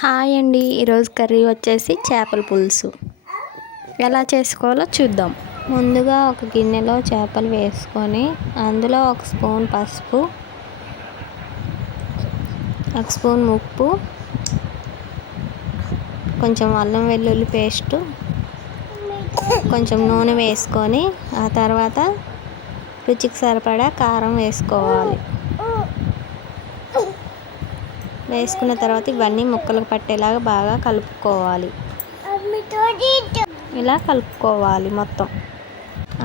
Hi అండి. ఈరోజు curry వచ్చేసి చేపల పులుసు. ఎలా చేసుకోవాలో చూద్దాం. ముందుగా ఒక గిన్నెలో చేపలు వేసుకొని అందులో ఒక స్పూన్ పసుపు, ఒక స్పూన్ ఉప్పు, కొంచెం అల్లం వెల్లుల్లి పేస్టు, కొంచెం నూనె వేసుకొని ఆ తర్వాత రుచికి సరిపడా కారం వేసుకోవాలి. వేసుకున్న తర్వాత ఇవన్నీ ముక్కలకు పట్టేలాగా బాగా కలుపుకోవాలి. ఇలా కలుపుకోవాలి మొత్తం.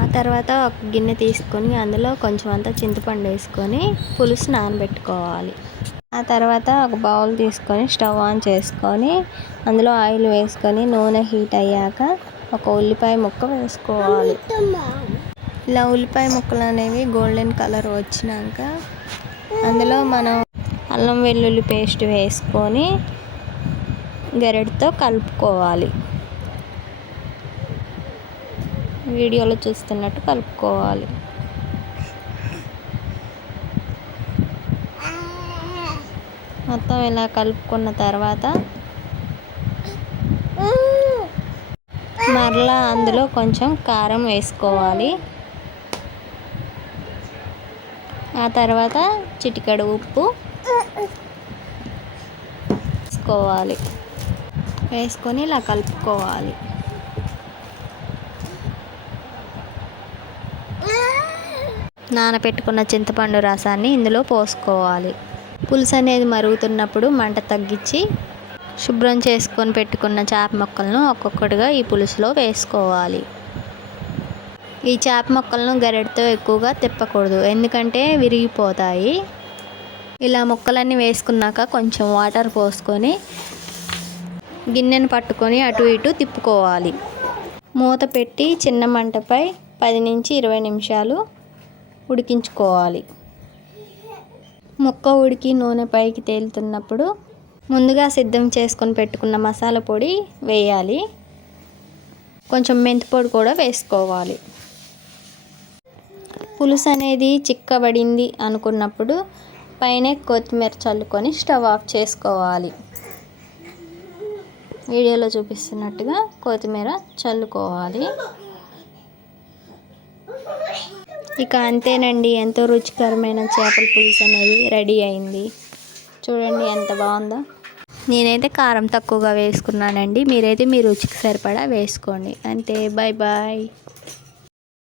ఆ తర్వాత ఒక గిన్నె తీసుకొని అందులో కొంచెం అంతా చింతపండు వేసుకొని పులుసు నానబెట్టుకోవాలి. ఆ తర్వాత ఒక బౌల్ తీసుకొని స్టవ్ ఆన్ చేసుకొని అందులో ఆయిల్ వేసుకొని నూనె హీట్ అయ్యాక ఒక ఉల్లిపాయ ముక్క వేసుకోవాలి. ఇలా ఉల్లిపాయ ముక్కలు అనేవి గోల్డెన్ కలర్ వచ్చినాక అందులో మనం అల్లం వెల్లుల్లి పేస్ట్ వేసుకొని గరిటెతో కలుపుకోవాలి. వీడియోలో చూస్తున్నట్టు కలుపుకోవాలి. మొత్తం ఇలా కలుపుకున్న తర్వాత మరలా అందులో కొంచెం కారం వేసుకోవాలి. ఆ తర్వాత చిటికెడు ఉప్పు వేసుకొని ఇలా కలుపుకోవాలి. నానబెట్టుకున్న చింతపండు రసాన్ని ఇందులో పోసుకోవాలి. పులుసు అనేది మరుగుతున్నప్పుడు మంట తగ్గించి శుభ్రం చేసుకొని పెట్టుకున్న చేప ముక్కలను ఒక్కొక్కటిగా ఈ పులుసులో వేసుకోవాలి. ఈ చేప ముక్కలను గరిటెతో ఎక్కువగా తిప్పకూడదు, ఎందుకంటే విరిగిపోతాయి. ఇలా ముక్కలన్నీ వేసుకున్నాక కొంచెం వాటర్ పోసుకొని గిన్నెను పట్టుకొని అటు ఇటు తిప్పుకోవాలి. మూత పెట్టి చిన్న మంటపై 10 నుంచి 20 నిమిషాలు ఉడికించుకోవాలి. ముక్క ఉడికి నూనె పైకి తేలుతున్నప్పుడు ముందుగా సిద్ధం చేసుకొని పెట్టుకున్న మసాలా పొడి వేయాలి. కొంచెం మెంతి పొడి కూడా వేసుకోవాలి. పులుసు అనేది చిక్కబడింది అనుకున్నప్పుడు పైన కొత్తిమీర చల్లుకొని స్టవ్ ఆఫ్ చేసుకోవాలి. వీడియోలో చూపిస్తున్నట్టుగా కొత్తిమీర చల్లుకోవాలి. ఇక అంతేనండి, ఎంతో రుచికరమైన చేపల పులుసు అనేది రెడీ అయింది. చూడండి ఎంత బాగుందో. నేనైతే కారం తక్కువగా వేసుకున్నానండి. మీరైతే మీ రుచికి సరిపడా వేసుకోండి. అంతే. Bye bye.